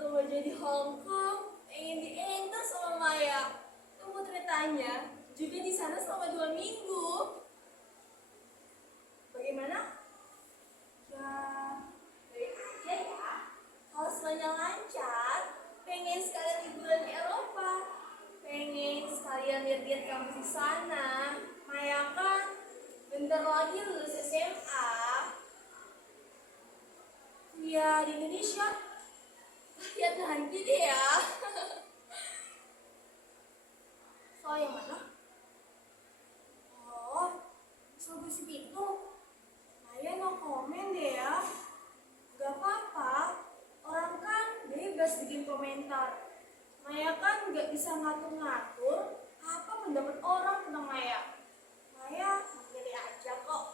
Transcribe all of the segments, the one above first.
rumah jadi Hong Kong, pengen dienter sama Maya. Tunggu ceritanya, juga di sana selama 2 minggu. Bagaimana? Ya, baik aja ya. Kalau semuanya lancar, pengen sekalian liburan di Eropa. Pengen sekalian lihat-lihat kampus di sana. Maya kan bentar lagi lulus SMA. Ya, di Indonesia. Lihat nanti deh ya. Soal yang mana? Oh, soal gosip itu. Maya no komen deh ya. Gak apa-apa. Orang kan bebas bikin komentar. Maya kan gak bisa ngatur-ngatur apa pendapat orang tentang Maya. Maya memilih aja kok.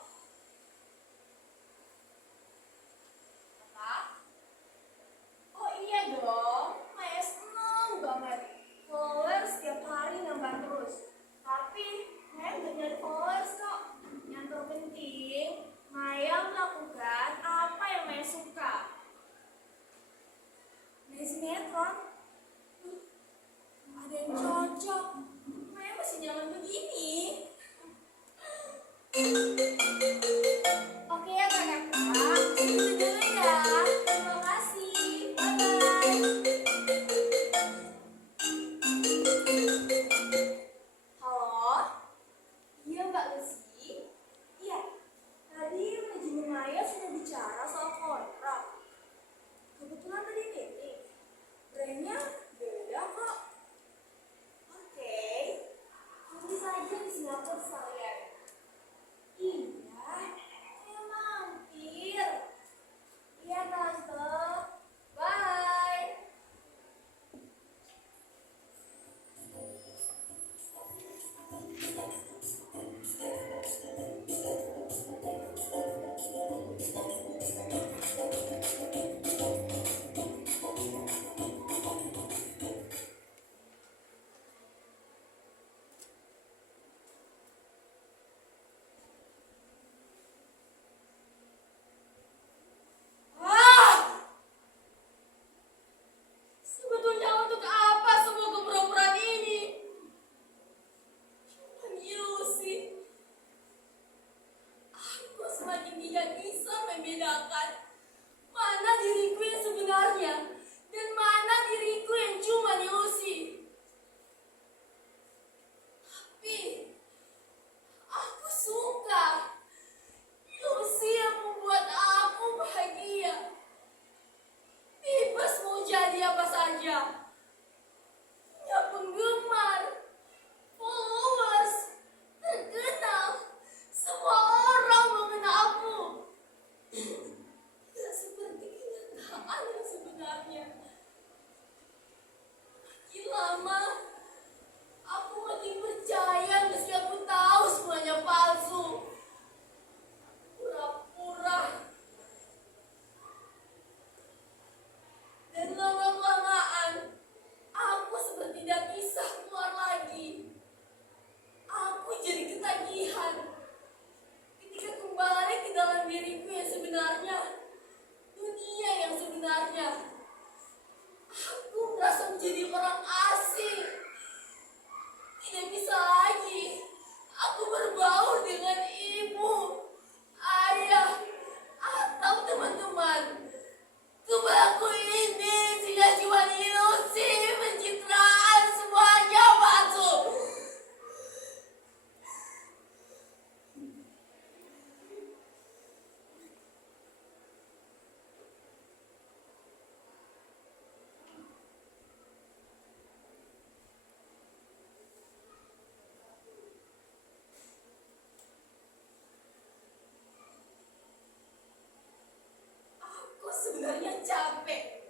Apa? Oh iya dong, Maya seneng banget. Followers setiap hari nambah terus. Tapi Maya gak nyari followers kok. Yang terpenting Maya melakukan apa yang Maya suka. Main sinetron. Ada yang cocok. Maya masih nyaman begini. Oke ya kakak, itu dulu ya. Terima kasih. Bye-bye. Halo? Iya Mbak Lucy? Iya, tadi manajemen Maya sudah bicara soal kontrak. Kebetulan tadi meeting. Brandnya beda kok. Oke, nanti saja di Singapura sekalian. Iya, saya mampir. Iya tante, bye. Ah! Sebetulnya untuk apa semua kepura-puraan ini? Cuma ilusi. Aku semakin tidak bisa membedakan mana diriku yang sebenarnya dan mana diriku yang cuma ilusi. Tapi aku suka ilusi yang membuat aku bahagia. Bebas mau jadi apa saja. Punya penggemar, followers, terkenal, semua orang mengenalku. Tidak seperti kenyataan yang sebenarnya. Makin lama, aku makin percaya meski aku tahu semuanya palsu. Pura-pura. Dan lama-kelamaan, aku seperti tidak bisa keluar lagi. Aku jadi ketagihan. Ketika kembali ke dalam diriku yang sebenarnya, dunia yang sebenarnya, aku merasa menjadi orang asing. Tidak bisa lagi aku berbaur dengan ibu, ayah, atau teman-teman. Tubuhku ini tidak cuma ilusi, pencitraan, semuanya palsu. Aku sebenarnya capek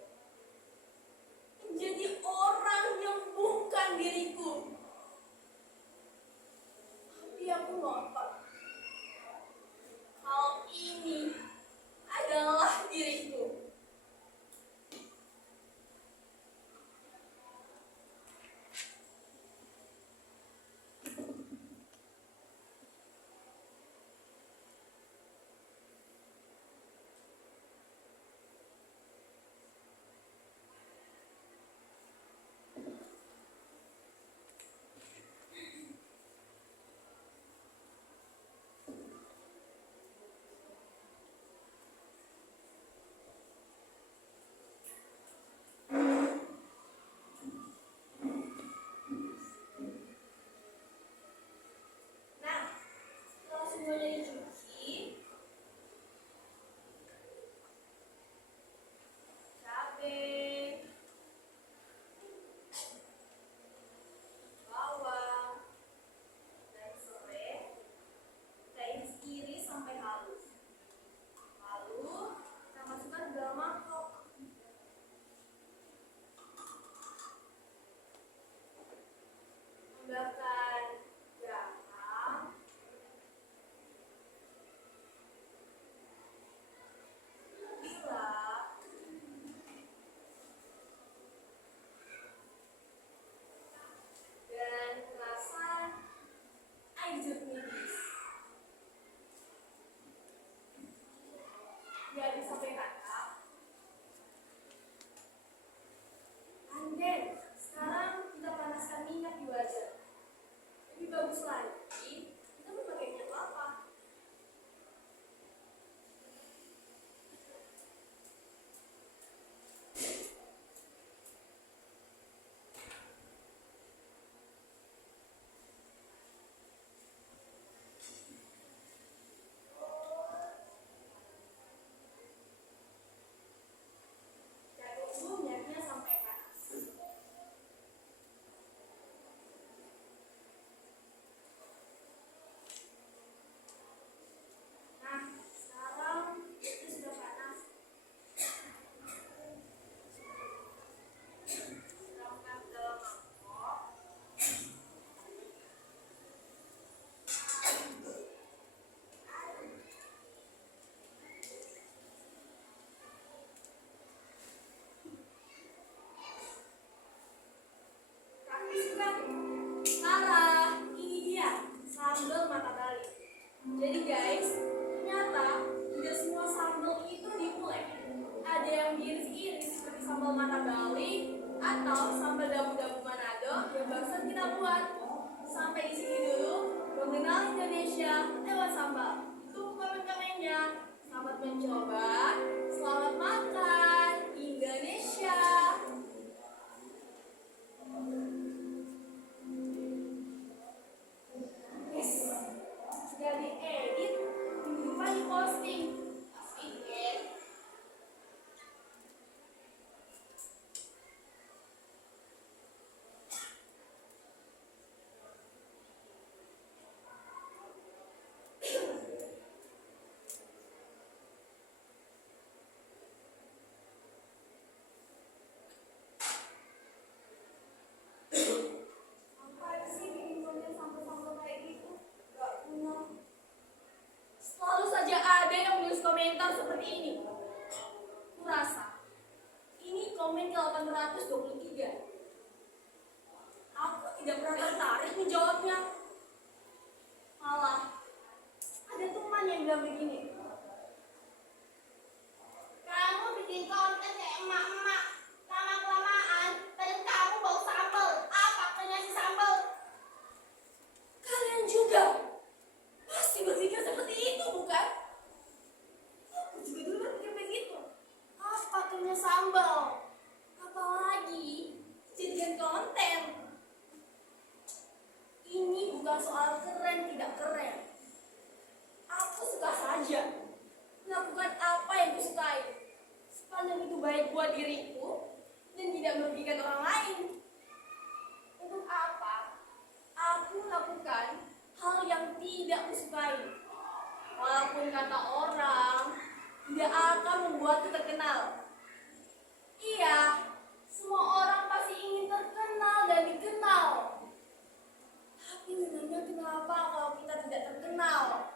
menjadi orang yang bukan diriku. Tapi aku ngotot. Hal ini adalah diriku. mengenal Indonesia lewat sambal. Itu komen-komennya. Selamat mencoba, selamat makan Indonesia. Yes, sudah diedit, lupa diposting. Asik ya. Ngapain sih bikin konten sampai-sampai kayak gitu? Gak guna. Selalu saja ada yang menulis komentar seperti ini. Kurasa ini komen ke-823. Aku tidak pernah tertarik menjawabnya. Malah ada teman yang bilang begini, kamu bikin konten kayak emak-emak, lama-kelamaan badan kamu bau sambal. Apa penyakit sambal? Kalian juga pasti berpikir seperti itu, bukan? Aku juga dulu berpikir begitu. Apa punya sambal? Apalagi jadikan konten. Ini bukan soal keren tidak keren. Aku suka saja melakukan apa yang kusukai, sepanjang itu baik buat diriku dan tidak merugikan orang lain. Untuk apa aku melakukan hal yang tidak kusukai? Walaupun kata orang tidak akan membuatku terkenal. Iya, semua orang pasti ingin terkenal dan dikenal. Tapi memangnya kenapa kalau kita tidak terkenal?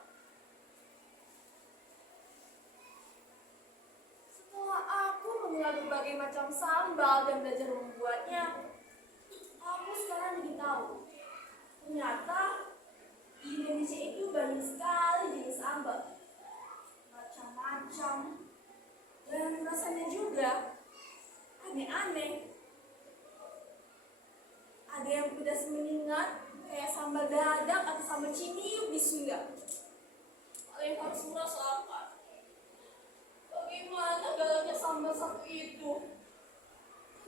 Setelah aku mengenal berbagai macam sambal dan belajar membuatnya, aku sekarang jadi tahu. Ternyata di Indonesia itu banyak sekali jenis sambal. Macam-macam. Dan rasanya juga aneh-aneh. Ada yang pedas menyengat kayak sambal dadak atau sambal ciniup di Sunda. Kalian harus merasakan bagaimana galaknya sambal satu itu.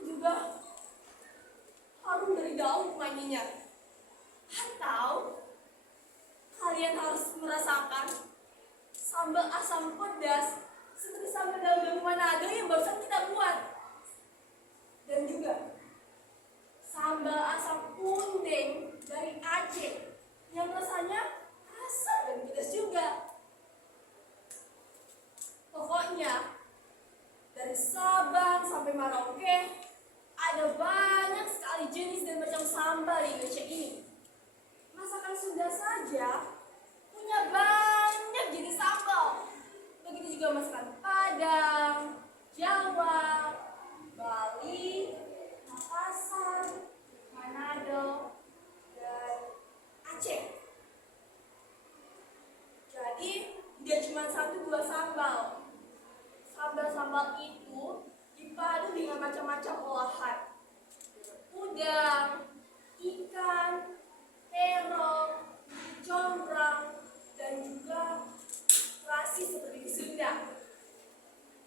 Juga harum dari daun wanginya. Atau kalian harus merasakan sambal asam pedas seperti sambal daun Manado yang barusan kita buat. Dan juga sambal asam pundeng dari Aceh yang rasanya asam dan pedas juga. Pokoknya dari Sabang sampai Merauke ada banyak sekali jenis dan macam sambal di Indonesia ini. Masakan Sunda saja punya banyak jenis sambal. Begitu juga masakan Padang, Jawa, Bali, Makassar, Manado, dan Aceh. Jadi tidak cuma 1-2 sambal. Sambal-sambal itu dipadu dengan macam-macam olahan. Udang, ikan, terong, combrang, dan juga terasi seperti di Sunda.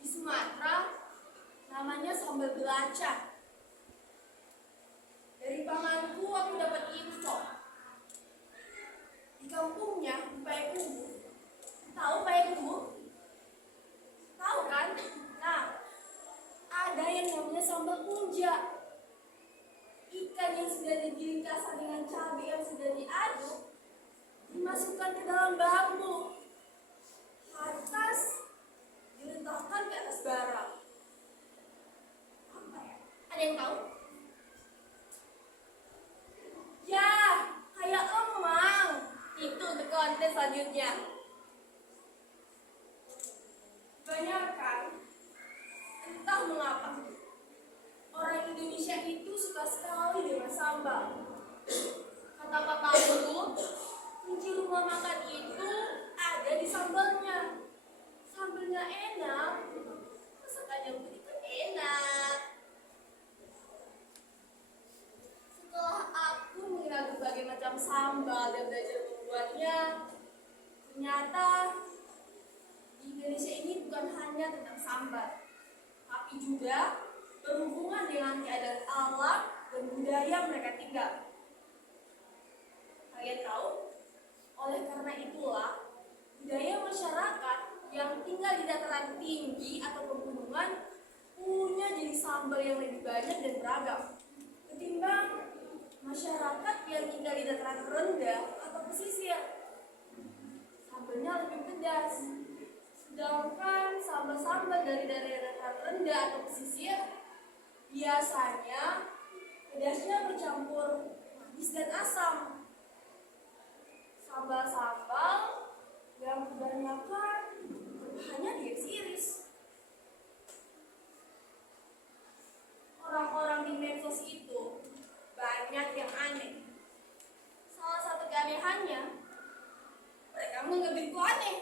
Di Sumatera namanya sambal belacan. Dari pamanku aku dapat info. Di kampungnya di Payakumbuh. Tahu Payakumbuh? Tahu kan? Nah, ada yang namanya sambal unja. Ikan yang sudah digiling kasar dengan cabai yang sudah diaduk dimasukkan ke dalam bambu. Atas diletakkan ke atas bara. Apa ya? Ada yang tahu? Ya, kayak emang. Itu untuk konten selanjutnya. Kebanyakan, entah mengapa, orang Indonesia itu suka sekali dengan sambal. Kata papaku, kunci rumah makan itu ada di sambalnya. Sambalnya enak, masakannya pun itu enak. Setelah aku mengenal berbagai macam sambal dan belajar membuatnya, sambal, tapi juga berhubungan dengan keadaan alam dan budaya mereka tinggal. Kalian tahu? Oleh karena itulah, budaya masyarakat yang tinggal di dataran tinggi atau pegunungan punya jenis sambal yang lebih banyak dan beragam ketimbang masyarakat yang tinggal di dataran rendah atau pesisir. Sambalnya lebih pedas. Sedangkan sambal-sambal dari daerah dataran rendah atau pesisir biasanya pedasnya bercampur manis dan asam. Sambal-sambal yang kebanyakan hanya diiris-iris. Orang-orang di medsos itu banyak yang aneh. Salah satu keanehannya, mereka menganggap diriku aneh.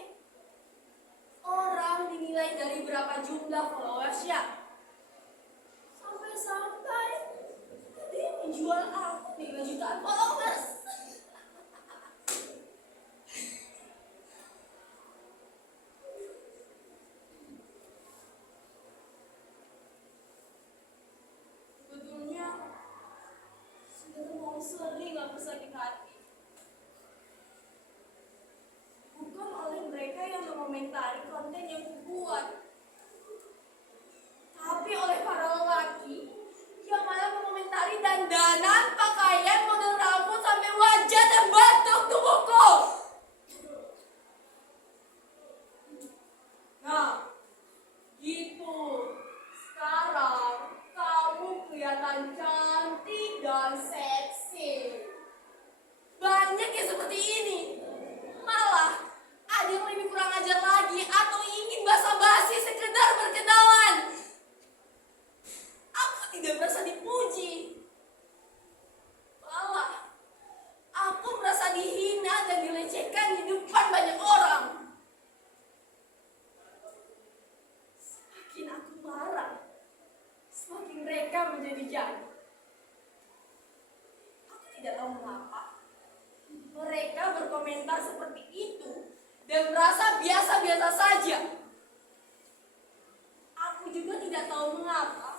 Orang dinilai dari berapa jumlah followersnya. Sampai-sampai dia menjual aku 5 jutaan followers. Sebetulnya sudah terlalu sering aku sakit hati. Bukan oleh mereka yang mengomentari konten yang kubuat, tapi oleh para lelaki yang malah mengomentari dandanan, pakaian, model rambut, sampai wajah dan bentuk tubuhku. Nah, gitu. Sekarang kamu kelihatan cantik dan seksi. Banyak yang seperti ini. Malah ada yang lebih kurang ajar lagi atau ingin basa-basi sekedar berkenalan. Aku tidak merasa dipuji. Malah aku merasa dihina dan dilecehkan di depan banyak orang. Semakin aku marah, semakin mereka menjadi-jadi. Aku tidak tahu mengapa mereka berkomentar seperti itu dan merasa biasa-biasa saja. Aku juga tidak tahu mengapa